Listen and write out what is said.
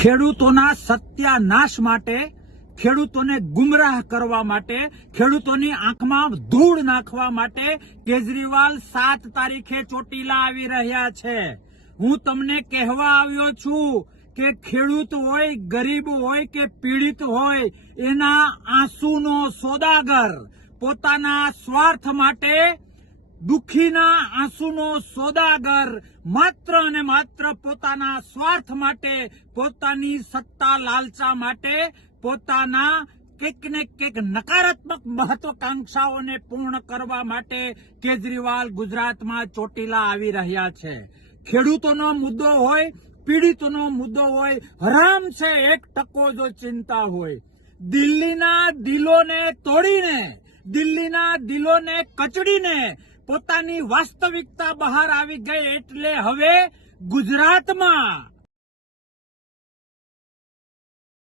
ખેડૂતોના સત્યાનાશ માટે, ખેડૂતોને ગુમરાહ કરવા માટે, ખેડૂતોની આંખમાં ધૂળ નાખવા માટે કેજરીવાલ સાત તારીખે ચોટીલા આવી રહ્યા છે. હું તમને કહેવા આવ્યો છું કે ખેડૂત હોય, ગરીબ હોય કે પીડિત હોય, એના આંસુનો સોદાગર પોતાના સ્વાર્થ માટે દુઃખીના આંસુનો સોદાગર માત્ર અને માત્ર પોતાના સ્વાર્થ માટે, પોતાની સત્તા લાલચા માટે, પોતાના કંઈક ને કંઈક નકારાત્મક મહત્વાકાંક્ષાઓને પૂર્ણ કરવા માટે કેજરીવાલ ગુજરાતમાં ચોટીલા આવી રહ્યા છે. ખેડૂતોનો મુદ્દો હોય, પીડિતોનો મુદ્દો હોય, હરામ છે એક ટકો જો ચિંતા હોય. દિલ્હીના દિલોને તોડીને, દિલ્હીના દિલોને કચડીને પોતાની વાસ્તવિકતા બહાર આવી ગઈ એટલે હવે ગુજરાતમાં